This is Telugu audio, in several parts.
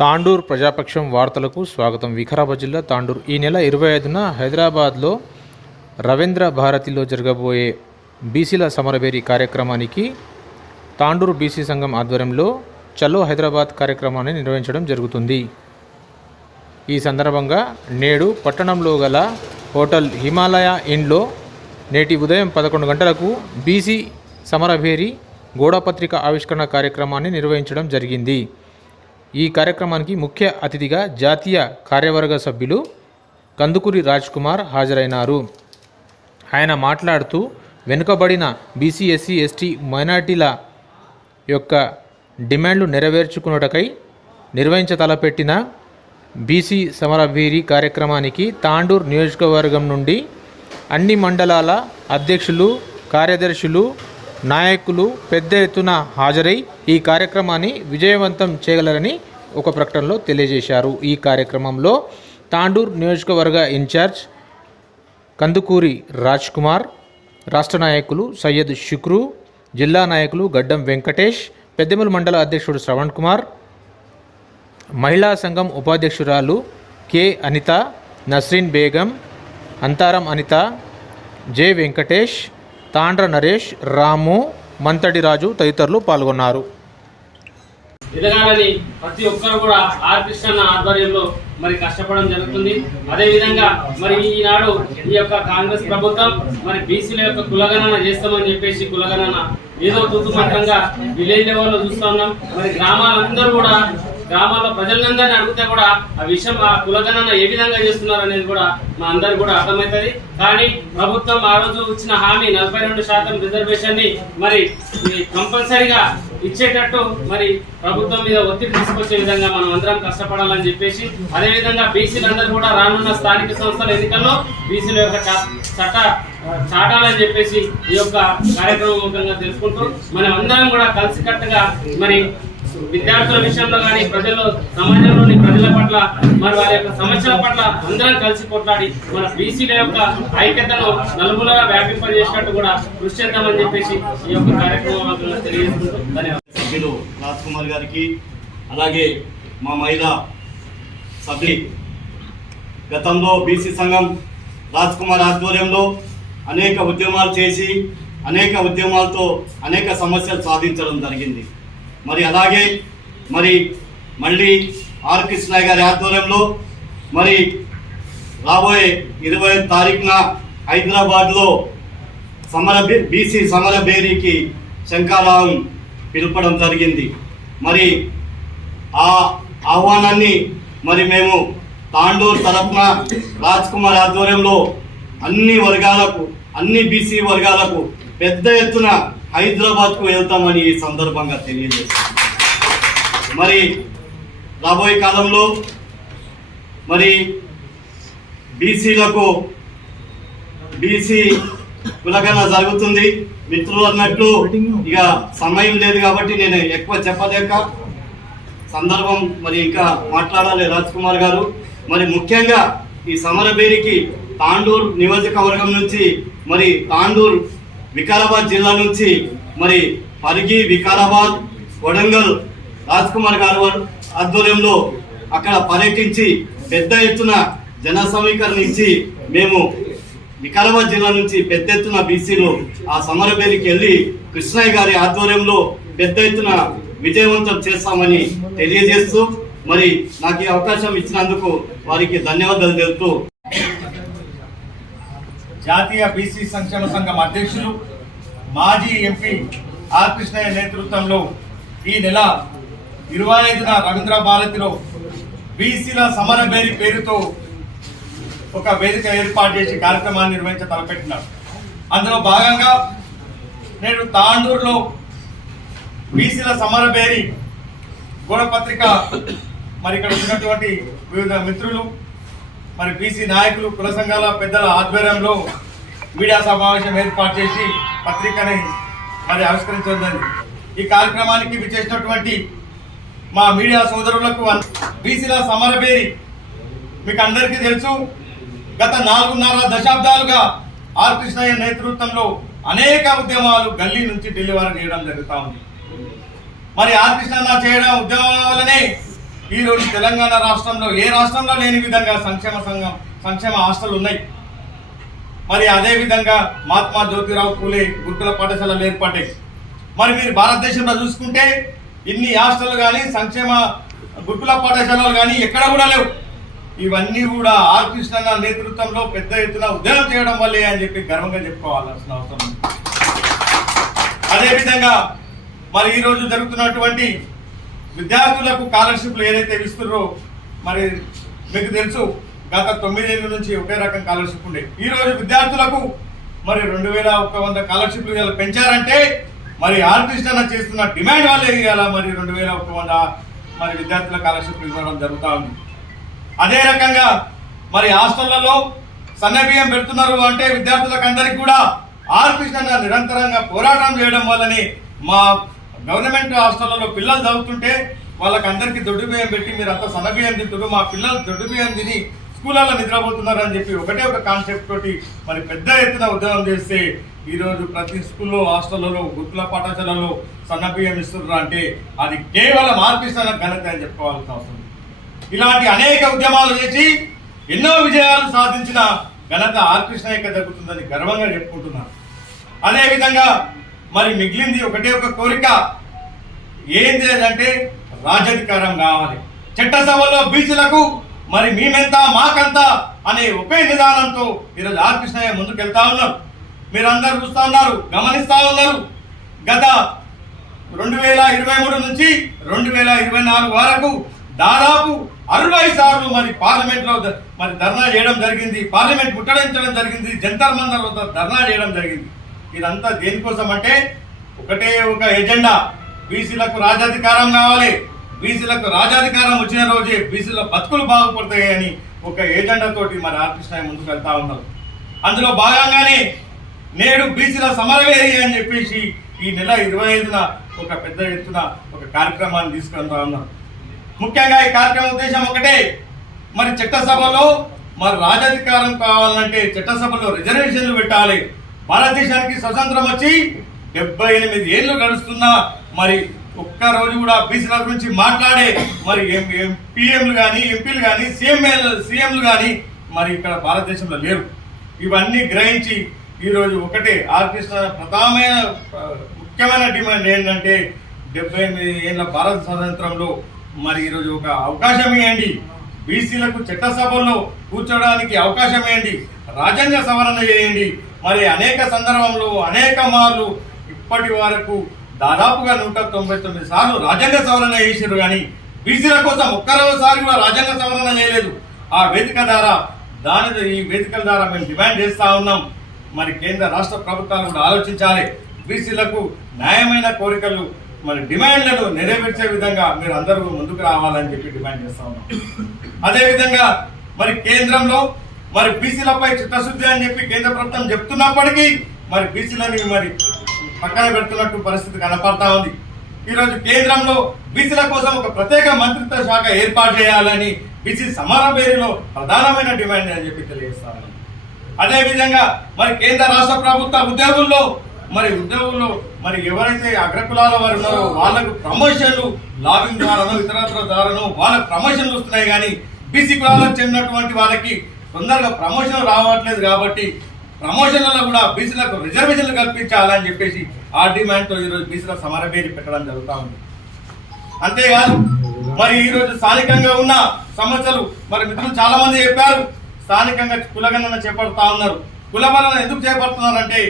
తాండూర్ ప్రజాపక్షం వార్తలకు స్వాగతం. వికారాబాద్ జిల్లా తాండూర్ ఈ నెల 25న హైదరాబాద్లో రవీంద్ర భారతిలో జరగబోయే బీసీల సమరభేరి కార్యక్రమానికి తాండూర్ బీసీ సంఘం ఆధ్వర్యంలో చలో హైదరాబాద్ కార్యక్రమాన్ని నిర్వహించడం జరుగుతుంది. ఈ సందర్భంగా నేడు పట్టణంలో గల హోటల్ హిమాలయ ఇన్లో నేటి ఉదయం 11 గంటలకు బీసీ సమరభేరి గోడపత్రిక ఆవిష్కరణ కార్యక్రమాన్ని నిర్వహించడం జరిగింది. ఈ కార్యక్రమానికి ముఖ్య అతిథిగా జాతీయ కార్యవర్గ సభ్యులు కందుకూరి రాజ్ కుమార్ హాజరైనారు. ఆయన మాట్లాడుతూ వెనుకబడిన బీసీ, ఎస్సీ, ఎస్టీ, మైనార్టీల యొక్క డిమాండ్లు నెరవేర్చుకున్నటకై నిర్వహించతలపెట్టిన బీసీ సమరభేరి కార్యక్రమానికి తాండూర్ నియోజకవర్గం నుండి అన్ని మండలాల అధ్యక్షులు, కార్యదర్శులు, నాయకులు పెద్ద ఎత్తున హాజరై ఈ కార్యక్రమాన్ని విజయవంతం చేయగలరని ఒక ప్రకటనలో తెలియజేశారు. ఈ కార్యక్రమంలో తాండూర్ నియోజకవర్గ ఇన్ఛార్జ్ కందుకూరి రాజ్ కుమార్, రాష్ట్ర నాయకులు సయ్యద్ శుక్రు, జిల్లా నాయకులు గడ్డం వెంకటేష్, పెద్దెమల్ మండల అధ్యక్షుడు శ్రవణ్ కుమార్, మహిళా సంఘం ఉపాధ్యక్షురాలు కె అనిత, నస్రీన్ బేగం, అంతారం అనిత, జె వెంకటేష్, తాండ్ర నరేష్, రాము, మంతటి రాజు తదితరులు పాల్గొన్నారు. ఎదగాలని ప్రతి ఒక్కరు కూడా ఆర్ కృష్ణ ఆధ్వర్యంలో మరి కష్టపడడం జరుగుతుంది. అదేవిధంగా మరి ఈనాడు ఈ యొక్క కాంగ్రెస్ ప్రభుత్వం మరి బీసీల యొక్క కులగణన చేస్తామని చెప్పేసి కులగణన ఏదో తూతుమంతంగా విలేజ్ లెవెల్లో చూస్తా ఉన్నాం. మరి గ్రామాల్లో ప్రజలందరినీ అడిగితే కూడా ఆ విషయం ఆ కులగణన ఏ విధంగా చేస్తున్నారు అనేది కూడా మా అందరికి కూడా అర్థమవుతుంది. కానీ ప్రభుత్వం ఆ రోజు ఇచ్చిన హామీ 42% రిజర్వేషన్ ని మరి కంపల్సరీగా ఇచ్చేటట్టు మరి ప్రభుత్వం మీద ఒత్తిడి తీసుకొచ్చే విధంగా మనం అందరం కష్టపడాలని చెప్పేసి, అదేవిధంగా బీసీలందరూ కూడా రానున్న స్థానిక సంస్థల ఎన్నికల్లో బీసీల యొక్క చట్ట చాటాలని చెప్పేసి ఈ యొక్క కార్యక్రమం ముఖ్యంగా తెలుసుకుంటూ మనం అందరం కూడా కలిసికట్టుగా మరి విద్యార్థుల విషయంలో కానీ సమాజంలోని ప్రజల పట్ల మరి వారి యొక్క సమస్యల పట్ల అందరం కలిసి కొట్లాడి మన బీసీల యొక్క ఐక్యతను నలుమూలగా వ్యాపింపజేసినట్టు కూడా కృషి చేద్దామని చెప్పేసి ఈ యొక్క కార్యక్రమం తెలియజేస్తూ సభ్యులు రాజ్ కుమార్ గారికి, అలాగే మా మహిళా సభ్యులు గతంలో బీసీ సంఘం రాజ్ కుమార్ ఆధ్వర్యంలో అనేక ఉద్యమాలు చేసి అనేక ఉద్యమాలతో అనేక సమస్యలు సాధించడం జరిగింది. మరి అలాగే మళ్ళీ ఆర్ కృష్ణయ్య గారి ఆధ్వర్యంలో మరి రాబోయే 25వ తారీఖున హైదరాబాద్లో బీసీ సమరభేరికి శంఖారావం పిలపడం జరిగింది. మరి ఆ ఆహ్వానాన్ని మరి మేము తాండూర్ తరఫున రాజ్ కుమార్ ఆధ్వర్యంలో అన్ని బీసీ వర్గాలకు పెద్ద ఎత్తున హైదరాబాద్కు వెళ్తామని ఈ సందర్భంగా తెలియజేస్తాం. మరి రాబోయే కాలంలో మరి బీసీ కులగణన జరుగుతుంది. మిత్రులు అన్నట్లు ఇక సమయం లేదు కాబట్టి నేను ఎక్కువ చెప్పలేక సందర్భం మరి ఇంకా మాట్లాడాలి రాజ్ కుమార్ గారు. మరి ముఖ్యంగా ఈ సమరభేరికి తాండూర్ నియోజకవర్గం నుంచి మరి తాండూర్ వికారాబాద్ జిల్లా నుంచి మరి పరిగి, వికారాబాద్, కొడంగల్ రాజ్ కుమార్ గారు ఆధ్వర్యంలో అక్కడ పర్యటించి పెద్ద ఎత్తున జన సమీకరణ ఇచ్చి మేము వికారాబాద్ జిల్లా నుంచి పెద్ద ఎత్తున బీసీలు ఆ సమరభేరికి వెళ్ళి కృష్ణయ్య గారి ఆధ్వర్యంలో పెద్ద ఎత్తున విజయవంతం చేస్తామని తెలియజేస్తూ మరి నాకు ఈ అవకాశం ఇచ్చినందుకు వారికి ధన్యవాదాలు తెలుపుతూ జాతీయ బీసీ సంక్షేమ సంఘం అధ్యక్షులు మాజీ ఎంపీ ఆర్ కృష్ణయ్య నేతృత్వంలో ఈ నెల 25న రవీంద్ర భారతిలో బీసీల సమరభేరి పేరుతో ఒక వేదిక ఏర్పాటు చేసి కార్యక్రమాన్ని నిర్వహించ తలపెట్టినారు. అందులో భాగంగా నేడు తాండూరులో బీసీల సమరభేరి గోడపత్రిక మరి ఇక్కడ ఉన్నటువంటి వివిధ మిత్రులు మరి బీసీ నాయకులు, కుల సంఘాల పెద్దల ఆధ్వర్యంలో మీడియా సమావేశం ఏర్పాటు చేసి పత్రికని మరి ఆవిష్కరించడం. ఈ కార్యక్రమానికి విచ్చేసినటువంటి మా మీడియా సోదరులకు బీసీల సమరభేరి మీకు అందరికీ తెలుసు. గత 4.5 దశాబ్దాలుగా ఆర్ కృష్ణయ్య నేతృత్వంలో అనేక ఉద్యమాలు గల్లీ నుంచి ఢిల్లీ వరకు చేయడం జరుగుతూ ఉంది. మరి ఆర్ కృష్ణ చేయడం ఉద్యమం వల్లనే ఈ రోజు తెలంగాణ రాష్ట్రంలో ఏ రాష్ట్రంలో లేని విధంగా సంక్షేమ హాస్టల్ ఉన్నాయి. మరి అదే విధంగా మహాత్మా జ్యోతిరావు పూలే గురుకుల పాఠశాలలు ఏర్పడ్డాయి. మరి మీరు భారతదేశంలో చూసుకుంటే ఇన్ని హాస్టల్ కానీ సంక్షేమ గురుకుల పాఠశాలలు కానీ ఎక్కడ కూడా లేవు. ఇవన్నీ కూడా ఆర్ కృష్ణన్న నేతృత్వంలో పెద్ద ఎత్తున ఉద్యమం చేయడం వల్లే అని చెప్పి గర్వంగా చెప్పుకోవాల్సిన అవసరం ఉంది. అదేవిధంగా మరి ఈరోజు జరుగుతున్నటువంటి విద్యార్థులకు స్కాలర్షిప్లు ఏదైతే ఇస్తున్నారో మరి మీకు తెలుసు, గత 9 ఏళ్ళ నుంచి ఒకే రకం స్కాలర్షిప్ ఉండే. ఈరోజు విద్యార్థులకు మరి 2100 స్కాలర్షిప్లు పెంచారంటే మరి ఆర్ కృష్ణన్న చేస్తున్న డిమాండ్ వల్లే ఇవాళ మరి 2100 మరి విద్యార్థుల స్కాలర్షిప్లు ఇవ్వడం జరుగుతూ ఉంది. అదే రకంగా మరి హాస్టళ్లలో సన్నబియ్యం పెడుతున్నారు అంటే విద్యార్థులకు అందరికీ కూడా ఆర్ కృష్ణన్న నిరంతరంగా పోరాటం చేయడం వల్లనే మా గవర్నమెంట్ హాస్టళ్లలో పిల్లలు చదువుతుంటే వాళ్ళకి అందరికీ దొడ్డు బియ్యం పెట్టి మీరు అంతా సన్నబియ్యం తింటున్నారు, మా పిల్లలు దొడ్డు బియ్యం తిని స్కూళ్ళలో నిద్రపోతున్నారు అని చెప్పి ఒకటే ఒక కాన్సెప్ట్ తోటి మరి పెద్ద ఎత్తున ఉద్యమం చేస్తే ఈరోజు ప్రతి స్కూల్లో హాస్టళ్లలో గురుకుల పాఠశాలలో సన్నబియ్యం ఇస్తున్నారు అంటే అది కేవలం ఆర్ కృష్ణన్న ఘనత అని చెప్పుకోవాల్సిన అవసరం. ఇలాంటి అనేక ఉద్యమాలు చేసి ఎన్నో విజయాలు సాధించిన ఘనత ఆర్ కృష్ణయ్యకి దక్కుతుందని గర్వంగా చెప్పుకుంటున్నారు. అదేవిధంగా మరి మిగిలింది ఒకటే ఒక కోరిక, ఏంటి అంటే రాజ్యాధికారం కావాలి. చట్టసభలో బీసీలకు మరి మేమెంత మాకంతా అనే ఒకే నిదానంతో ఈరోజు ఆర్ కృష్ణయ్య ముందుకెళ్తా ఉన్నారు. మీరందరూ చూస్తా ఉన్నారు, గమనిస్తా ఉన్నారు. గత 2023 నుంచి 2024 వరకు దాదాపు 60 సార్లు మరి పార్లమెంట్ లో మరి ధర్నా చేయడం జరిగింది, పార్లమెంట్ ముట్టడించడం జరిగింది, జంతర్ మంతర్ వద్ద ధర్నా చేయడం జరిగింది. ఇదంతా దేనికోసం అంటే ఒకటే ఒక ఎజెండా, బీసీలకు రాజ్యాధికారం కావాలి. బీసీలకు రాజ్యాధికారం వచ్చిన రోజే బీసీల బతుకులు బాగుపడతాయి అని ఒక ఎజెండా తోటి మరి ఆర్ కృష్ణయ్య ముందుకు వెళ్తా ఉన్నారు. అందులో భాగంగానే నేడు బీసీల సమరవేది అని చెప్పేసి ఈ నెల 25న ఒక పెద్ద ఎత్తున ఒక కార్యక్రమాన్ని తీసుకుంటా ఉన్నారు. ముఖ్యంగా ఈ కార్యక్రమం ఉద్దేశం ఒకటే, మరి చట్టసభలో మరి రాజ్యాధికారం కావాలంటే చట్టసభలో రిజర్వేషన్లు పెట్టాలి. భారతదేశానికి స్వతంత్రం వచ్చి 78 ఏళ్ళు గడుస్తున్నా మరి ఒక్క రోజు కూడా బీసీల గురించి మాట్లాడే మరి పిఎంలు కానీ ఎంపీలు కానీ సీఎంలు కానీ మరి ఇక్కడ భారతదేశంలో లేరు. ఇవన్నీ గ్రహించి ఈరోజు ఒకటే ఆర్ కృష్ణ ప్రధానమైన ముఖ్యమైన డిమాండ్ ఏంటంటే 78 ఏళ్ళ భారత స్వాతంత్రంలో మరి ఈరోజు ఒక అవకాశం ఇవ్వండి, బీసీలకు చట్టసభల్లో కూర్చోడానికి అవకాశం ఇవ్వండి, రాజ్యాంగ సవరణ చేయండి. మరి అనేక సందర్భంలో అనేక మార్లు ఇప్పటి వరకు దాదాపుగా 199 సార్లు రాజ్యాంగ సవరణ చేశారు, కానీ బీసీల కోసం ఒక్కరోసారి కూడా రాజ్యాంగ సవరణ చేయలేదు. ఆ వేదిక ద్వారా ఈ వేదికల ద్వారా మేము డిమాండ్ చేస్తా ఉన్నాం. మరి కేంద్ర రాష్ట్ర ప్రభుత్వాలు కూడా ఆలోచించాలి, బీసీలకు న్యాయమైన కోరికలు మరి డిమాండ్లను నెరవేర్చే విధంగా మీరు అందరూ ముందుకు రావాలని చెప్పి డిమాండ్ చేస్తా ఉన్నాం. అదేవిధంగా మరి కేంద్రంలో మరి బీసీలపై చిత్తశుద్ధి అని చెప్పి కేంద్ర ప్రభుత్వం చెప్తున్నప్పటికీ మరి బీసీలని మరి పక్కన పెడుతున్నట్టు పరిస్థితి కనపడతా ఉంది. ఈరోజు కేంద్రంలో బీసీల కోసం ఒక ప్రత్యేక మంత్రిత్వ శాఖ ఏర్పాటు చేయాలని బీసీ సమానబేరిలో ప్రధానమైన డిమాండ్ అని చెప్పి తెలియజేస్తాను. అదేవిధంగా మరి కేంద్ర రాష్ట్ర ప్రభుత్వ ఉద్యోగుల్లో మరి ఎవరైతే అగ్రకులాల వారు ఉన్నారో వాళ్ళకు ప్రమోషన్లు లాబింగ్ ద్వారానో ఇతరత్ర ద్వారానో వాళ్ళకు ప్రమోషన్లు వస్తున్నాయి, కానీ బీసీ కులాలకు చెందినటువంటి వాళ్ళకి తొందరగా ప్రమోషన్ రావట్లేదు. కాబట్టి ప్రమోషన్లలో కూడా బీసీలకు రిజర్వేషన్లు కల్పించాలని చెప్పేసి ఆ డిమాండ్తో ఈరోజు బీసీల సమరభేరి పెట్టడం జరుగుతూ ఉంది. అంతేకాదు మరి ఈరోజు స్థానికంగా ఉన్న సమస్యలు మరి మిత్రులు చాలా మంది చెప్పారు. స్థానికంగా కులగణన చేపడుతూ ఉన్నారు. కులగణన ఎందుకు చేపడుతున్నారంటే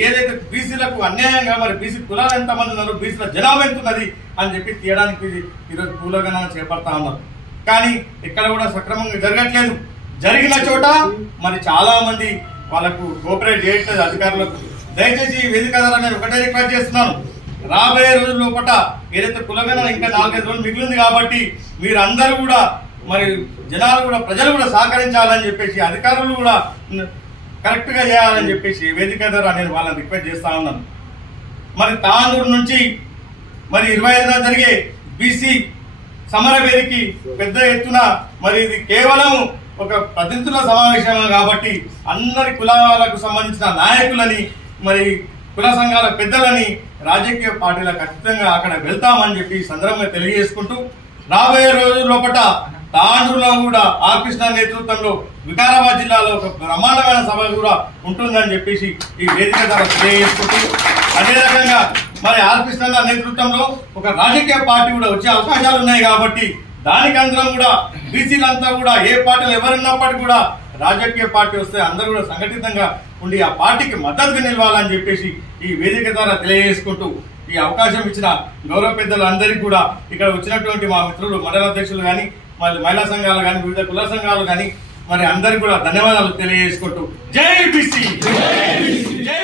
ఏదైతే బీసీలకు అన్యాయంగా మరి బీసీ కులాలు ఎంతమంది ఉన్నారు, బీసీల జనాభా ఎంత ఉన్నది అని చెప్పి తీయడానికి ఈరోజు కులగణన చేపడతా ఉన్నారు. కానీ ఇక్కడ కూడా సక్రమంగా జరగట్లేదు. జరిగిన చోట మరి చాలా మంది వాళ్ళకు కోఆపరేట్ చేయట్లేదు అధికారులకు. దయచేసి ఈ వేదిక ద్వారా నేను ఒకటే రిక్వెస్ట్ చేస్తున్నాను, రాబోయే రోజుల లోపల ఏదైతే కులగణన ఇంకా 4-5 రోజులు మిగిలింది కాబట్టి మీరందరూ కూడా మరి జనాలు కూడా ప్రజలు కూడా సహకరించాలని చెప్పేసి అధికారులు కూడా కరెక్ట్గా చేయాలని చెప్పేసి వేదిక ద్వారా నేను వాళ్ళని రిక్వెస్ట్ చేస్తా ఉన్నాను. మరి తాండూరు నుంచి మరి 25న జరిగే బీసీ సమరవేదికి పెద్ద ఎత్తున మరి ఇది కేవలం ఒక ప్రతినిధుల సమావేశం కాబట్టి అందరి కులాలకు సంబంధించిన నాయకులని మరి కుల సంఘాల పెద్దలని రాజకీయ పార్టీలకు ఖచ్చితంగా అక్కడ వెళ్తామని చెప్పి సందర్భంగా తెలియజేసుకుంటూ రాబోయే రోజుల లోపల తాండూరులో కూడా ఆర్ కృష్ణ నేతృత్వంలో వికారాబాద్ జిల్లాలో ఒక బ్రహ్మాండమైన సభ కూడా ఉంటుందని చెప్పేసి ఈ వేదిక ద్వారా తెలియజేసుకుంటూ, అదే రకంగా మరి ఆర్ కృష్ణ నేతృత్వంలో ఒక రాజకీయ పార్టీ కూడా వచ్చే అవకాశాలు ఉన్నాయి కాబట్టి దానికి అందరం కూడా బీసీలంతా కూడా ఏ పార్టీలు ఎవరున్నప్పటికీ కూడా రాజకీయ పార్టీ వస్తే అందరూ కూడా సంఘటితంగా ఉండి ఆ పార్టీకి మద్దతుగా నిలవాలని చెప్పేసి ఈ వేదిక ద్వారా తెలియజేసుకుంటూ, ఈ అవకాశం ఇచ్చిన గౌరవ పెద్దలందరికీ కూడా ఇక్కడ వచ్చినటువంటి మా మిత్రులు మండల అధ్యక్షులు కానీ మరి మహిళా సంఘాలు కానీ వివిధ కుల సంఘాలు కానీ మరి అందరికీ కూడా ధన్యవాదాలు తెలియజేసుకుంటూ జై బీసీ జై